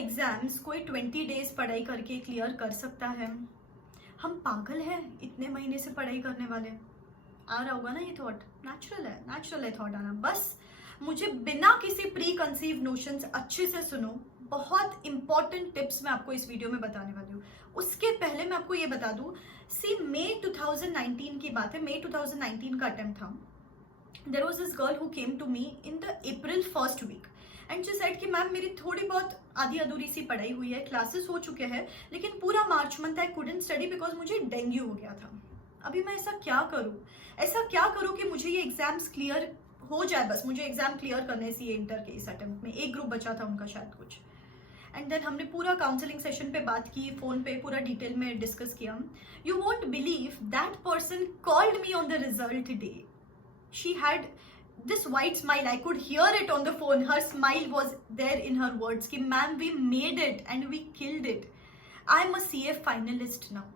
Exams कोई 20 days पढ़ाई करके क्लियर कर सकता है? हम पागल हैं इतने महीने से पढ़ाई करने वाले? आ रहा होगा ना ये थॉट? नेचुरल है थॉट आना। बस मुझे बिना किसी प्री कंसीव नोशंस अच्छे से सुनो। बहुत इंपॉर्टेंट टिप्स मैं आपको इस वीडियो में बताने वाली हूँ। उसके पहले मैं आपको ये बता दूं, सी मई 2019 की बात है, मई 2019 का अटेम्प्ट था। There was this girl who came to me in the April first week and she said कि मैम मेरी थोड़ी बहुत आधी अधूरी सी पढ़ाई हुई है, क्लासेस हो चुके हैं, लेकिन पूरा March month I couldn't study because मुझे डेंगू हो गया था। अभी मैं ऐसा क्या करूँ कि मुझे ये एग्जाम्स क्लियर हो जाए। बस मुझे एग्जाम क्लियर करने से, ये इंटर के इस अटेम्प्ट में एक ग्रुप बचा था उनका शायद कुछ। एंड देन हमने पूरा काउंसलिंग सेशन पे बात की, फोन पे पूरा डिटेल में डिस्कस किया। You won't believe that person called me on the result day. She had this white smile, I could hear it on the phone, her smile was there in her words कि ma'am we made it and we killed it, I am a CA finalist now।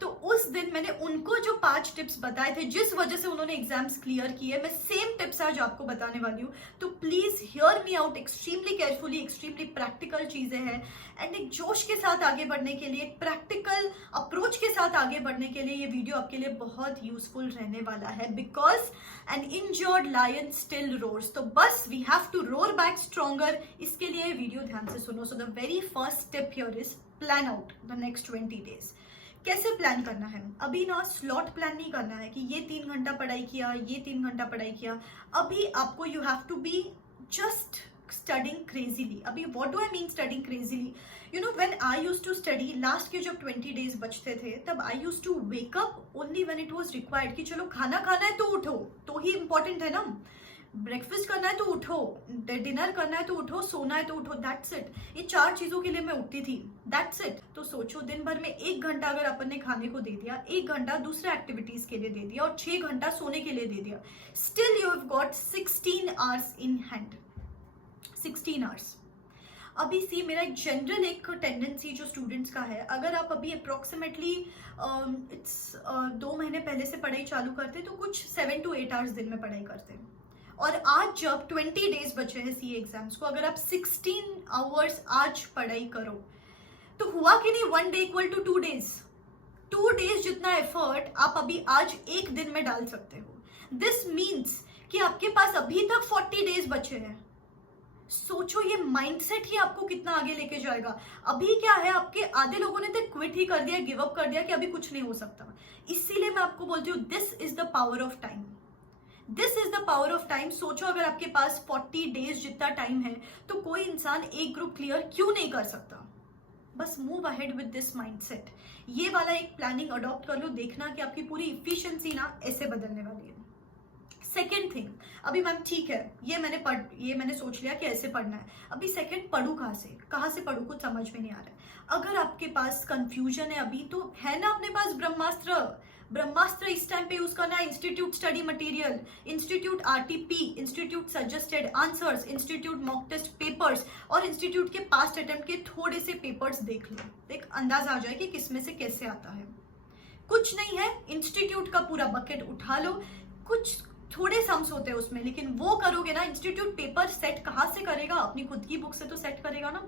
तो उस दिन मैंने उनको जो 5 tips बताए थे जिस वजह से उन्होंने एग्जाम्स क्लियर किए, मैं सेम टिप्स आज आपको बताने वाली हूँ। तो please hear me out extremely carefully, extremely practical चीजें हैं एंड एक जोश के साथ आगे बढ़ने के लिए, एक प्रैक्टिकल अप्रोच के साथ आगे बढ़ने के लिए ये वीडियो आपके लिए बहुत यूजफुल रहने वाला है। Because an injured lion still roars, तो बस we have to roar back stronger. इसके लिए ये वीडियो ध्यान से सुनो। So the very first step here is plan out the next 20 days. कैसे प्लान करना है? अभी ना स्लॉट प्लान नहीं करना है कि ये 3 घंटा पढ़ाई किया, ये 3 घंटा पढ़ाई किया। अभी आपको you have to be just studying crazily. अभी what do I mean studying crazily? You know when I used to study, last के जब 20 डेज बचते थे तब I used to wake up only when it was required कि चलो खाना खाना है तो उठो, तो ही इंपॉर्टेंट है ना। ब्रेकफास्ट करना है तो उठो, डिनर करना है तो उठो, सोना है तो उठो, दैट्स इट। ये 4 चीजों के लिए मैं उठती थी, दैट्स इट। तो सोचो दिन भर में 1 घंटा अगर अपन ने खाने को दे दिया, 1 घंटा दूसरे एक्टिविटीज के लिए दे दिया और 6 घंटा सोने के लिए दे दिया, still you have got 16 hours in hand. 16 hours. अभी सी मेरा एक जनरल एक टेंडेंसी जो स्टूडेंट्स का है, अगर आप अभी अप्रोक्सीमेटली 2 महीने पहले से पढ़ाई चालू करते तो कुछ 7 to 8 आवर्स दिन में पढ़ाई करते हैं। और आज जब 20 डेज बचे हैं सीए एग्जाम्स को, अगर आप 16 आवर्स आज पढ़ाई करो तो हुआ कि नहीं 1 day equal to 2 days. 2 days जितना एफर्ट आप अभी आज एक दिन में डाल सकते हो। दिस मीन्स कि आपके पास अभी तक 40 डेज बचे हैं। सोचो ये माइंडसेट ही आपको कितना आगे लेके जाएगा। अभी क्या है, आपके आधे लोगों ने तो क्विट ही कर दिया, गिव अप कर दिया कि अभी कुछ नहीं हो सकता। इसीलिए मैं आपको बोलती हूँ this is the power of time. This is the power of time. सोचो अगर आपके पास 40 डेज जितना टाइम है तो कोई इंसान एक ग्रुप क्लियर क्यों नहीं कर सकता? बस move ahead with this mindset. ये वाला एक प्लानिंग अडॉप्ट कर लो, देखना कि आपकी पूरी इफिशिएंसी ना ऐसे बदलने वाली है। सेकेंड थिंग, अभी मैम ठीक है ये मैंने सोच लिया कि ऐसे पढ़ना है, अभी सेकेंड पढ़ू कहाँ से पढ़ू, कुछ समझ में नहीं आ रहा है। अगर आपके पास कंफ्यूजन है अभी, तो है ना अपने पास ब्रह्मास्त्र इस टाइम पे यूज करना है। Institute study material, institute RTP, institute suggested answers, institute mock test papers और इंस्टीट्यूट के पास्ट अटेम्प्ट के थोड़े से पेपर्स देख लो, एक अंदाज आ जाए कि किसमें से कैसे आता है। कुछ नहीं है, इंस्टीट्यूट का पूरा बकेट उठा लो। कुछ थोड़े सम्स होते हैं उसमें, लेकिन वो करोगे ना। इंस्टीट्यूट पेपर सेट कहाँ से करेगा? अपनी खुद की बुक से तो सेट करेगा ना।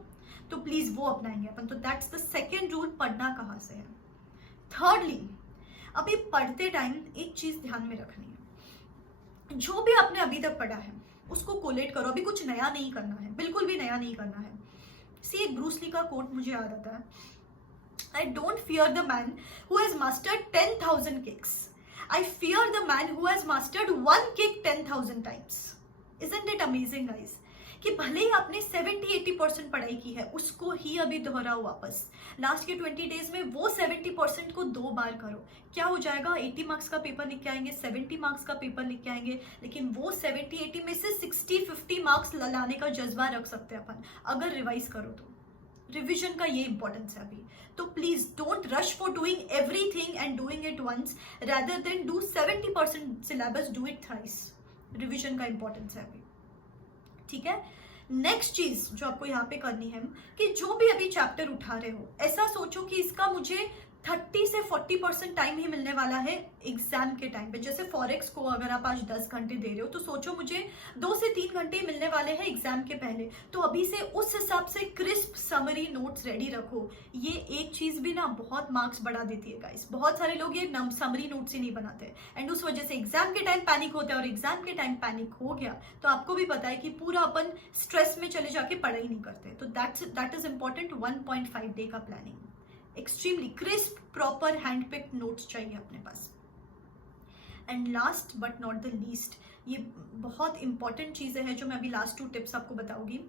तो प्लीज वो अपनाएंगे अपन। तो दैट्स द सेकेंड रूल, पढ़ना कहाँ से है। थर्डली, अभी पढ़ते टाइम एक चीज ध्यान में रखनी है, जो भी आपने अभी तक पढ़ा है उसको कोलेट करो। अभी कुछ नया नहीं करना है, बिल्कुल भी नया नहीं करना है। सी एक ब्रूस ली का कोट मुझे याद आता है, I don't fear the man who has mastered 10,000 kicks, I fear the man who has mastered 1 kick 10,000 times. Isn't it amazing guys? कि भले ही आपने 70-80% पढ़ाई की है, उसको ही अभी दोहराओ वापस। लास्ट के 20 डेज में वो 70% को 2 बार करो। क्या हो जाएगा? 80 मार्क्स का पेपर लिख के आएंगे, 70 मार्क्स का पेपर लिख के आएंगे, लेकिन वो 70-80 में से 60-50 मार्क्स लाने का जज्बा रख सकते हैं अपन, अगर रिवाइज करो तो। रिविजन का ये इंपॉर्टेंस है अभी। तो please don't rush for doing everything and doing it once, rather than do 70% syllabus, do it thrice. Revision का इंपॉर्टेंस है अभी, ठीक है। नेक्स्ट चीज जो आपको यहाँ पे करनी है कि जो भी अभी चैप्टर उठा रहे हो, ऐसा सोचो कि इसका मुझे 30 से 40% टाइम ही मिलने वाला है एग्जाम के टाइम पे। जैसे फॉरेक्स को अगर आप आज 10 घंटे दे रहे हो तो सोचो मुझे 2 से 3 घंटे मिलने वाले हैं एग्जाम के पहले। तो अभी से उस हिसाब से क्रिस्प समरी नोट्स रेडी रखो। ये एक चीज भी ना बहुत मार्क्स बढ़ा देती है गाइस। बहुत सारे लोग ये समरी नोट्स ही नहीं बनाते एंड उस वजह से एग्जाम के टाइम पैनिक होता है, और एग्जाम के टाइम पैनिक हो गया तो आपको भी पता है कि पूरा अपन स्ट्रेस में चले जाके पढ़ाई नहीं करते। तो दैट इज इंपॉर्टेंट। 1.5 डे का planning, extremely crisp proper hand picked notes चाहिए अपने पास। And last but not the least, ये बहुत इंपॉर्टेंट चीजें हैं जो मैं अभी लास्ट 2 टिप्स आपको बताऊंगी।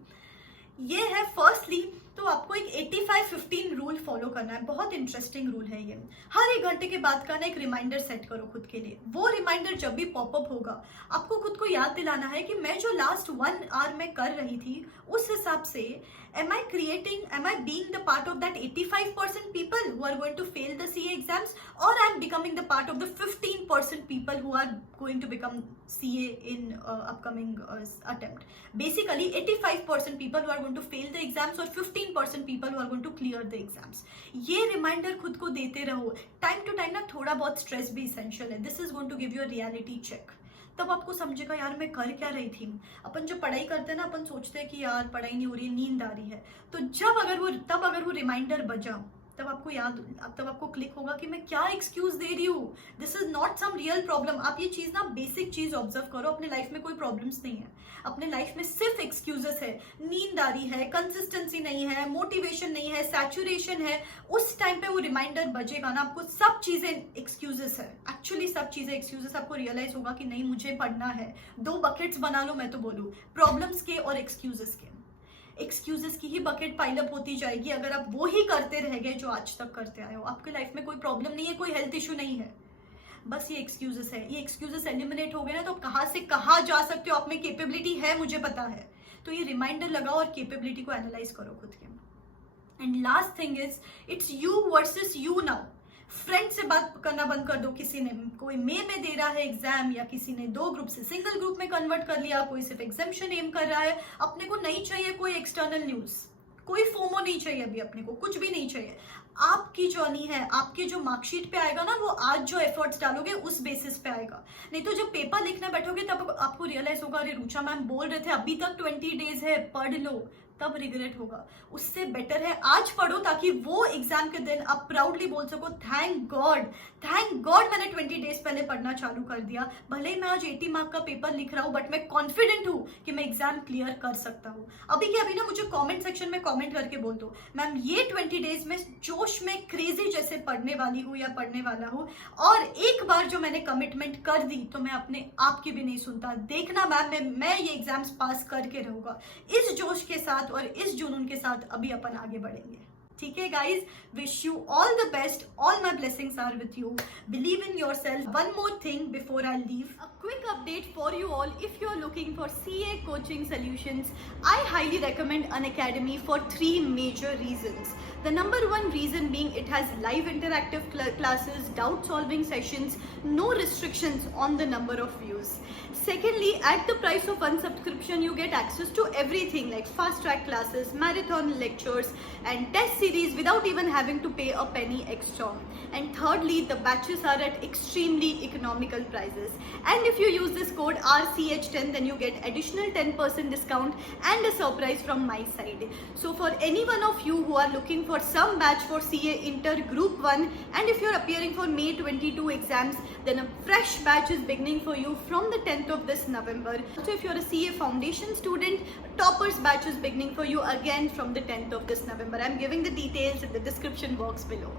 ये है फर्स्टली तो आपको एक 85-15 रूल फॉलो करना है। बहुत इंटरेस्टिंग रूल है ये। हर 1 घंटे के बाद का ना एक रिमाइंडर सेट करो खुद के लिए। वो रिमाइंडर जब भी पॉपअप होगा आपको खुद को याद दिलाना है कि मैं जो लास्ट 1 आवर में कर रही थी उस हिसाब से am I being the part of that 85% people who are going to fail the CA exams, or I'm becoming the part of the 15% people who are going to become CA in upcoming attempt. Basically 85% people who are going to fail the exams और 15% people who are going to clear the exams. ये reminder खुद को देते रहो। Time to time ना थोड़ा बहुत stress भी इसेंशियल है। This is going to give you a reality check. तब आपको समझेगा यार मैं कर क्या रही थी। अपन जब पढ़ाई करते हैं ना अपन सोचते हैं कि यार पढ़ाई नहीं हो रही है, नींद आ रही है। तो तब अगर वो रिमाइंडर बजा तब आपको क्लिक होगा कि मैं क्या एक्सक्यूज दे रही हूँ। This is not some real problem. आप ये चीज ना बेसिक चीज ऑब्जर्व करो। अपने लाइफ में कोई प्रॉब्लम्स नहीं है, अपने लाइफ में सिर्फ एक्सक्यूजेस है। नींद आ रही है, कंसिस्टेंसी नहीं है, मोटिवेशन नहीं है, सैचुरेशन है। उस टाइम पे वो रिमाइंडर बजेगा ना आपको सब चीजें एक्सक्यूजेस है। एक्चुअली सब चीजें एक्सक्यूजेस। आपको रियलाइज होगा कि नहीं मुझे पढ़ना है। 2 बकेट्स बना लो मैं तो बोलूँ, प्रॉब्लम्स के और एक्सक्यूजेस के। एक्सक्यूजेस की ही बकेट पाइलअप होती जाएगी अगर आप वो ही करते रह गए जो आज तक करते आए हो। आपके लाइफ में कोई प्रॉब्लम नहीं है, कोई हेल्थ इशू नहीं है, बस ये एक्सक्यूजेस है। ये एक्सक्यूजेस एलिमिनेट हो गए ना तो आप कहाँ से कहाँ जा सकते हो। आप में कैपेबिलिटी है, मुझे पता है। तो ये रिमाइंडर लगाओ और कैपेबिलिटी को एनालाइज करो खुद के। And last thing is it's you versus you now. Friend से बात करना बंद कर दो। किसी ने कोई मे में दे रहा है एग्जाम, या किसी ने 2 ग्रुप से सिंगल ग्रुप में कन्वर्ट कर लिया, कोई सिर्फ एग्जामिशन एम कर रहा है। अपने को नहीं चाहिए कोई एक्सटर्नल न्यूज, कोई फोमो नहीं चाहिए अभी, अपने को कुछ भी नहीं चाहिए। आपकी जर्नी है, आपके जो मार्कशीट पे आएगा ना वो आज जो एफर्ट्स डालोगे उस बेसिस पे आएगा। नहीं तो जब पेपर लिखने बैठोगे तब आपको रियलाइज होगा अरे रुचा मैम बोल रहे थे अभी तक 20 डेज है, पढ़ लो, तब रिग्रेट होगा। उससे बेटर है आज पढ़ो ताकि वो एग्जाम के दिन आप प्राउडली बोल सको थैंक गॉड मैंने 20 डेज पहले पढ़ना चालू कर दिया। भले ही मैं आज 80 मार्क का पेपर लिख रहा हूँ बट मैं कॉन्फिडेंट हूँ कि मैं एग्जाम क्लियर कर सकता हूँ। अभी के अभी ना मुझे कमेंट सेक्शन में कमेंट करके बोल दो मैम ये 20 डेज में जोश में क्रेजी जैसे पढ़ने वाली हूँ या पढ़ने वाला हूँ, और एक बार जो मैंने कमिटमेंट कर दी तो मैं अपने आप की भी नहीं सुनता। देखना मैम मैं ये एग्जाम्स पास करके रहूंगा। इस जोश के साथ और इस जुनून के साथ अभी अपन आगे बढ़ेंगे। ठीक है guys, wish you all the best, all my blessings are with you, believe in yourself. One more thing before I leave, a quick update for you all. If you are looking for CA coaching solutions, I highly recommend Unacademy for 3 major reasons. The number 1 reason being it has live interactive classes, doubt solving sessions, no restrictions on the number of views. Secondly, at the price of one subscription, you get access to everything like fast track classes, marathon lectures, and test series without even having to pay a penny extra. And thirdly, the batches are at extremely economical prices. And if you use this code RCH10, then you get additional 10% discount and a surprise from my side. So for any one of you who are looking for some batch for CA Inter Group 1, and if you're appearing for May 22 exams, then a fresh batch is beginning for you from the 10th of this November. So if you're a CA Foundation student, Toppers batch is beginning for you again from the 10th of this November. I'm giving the details in the description box below.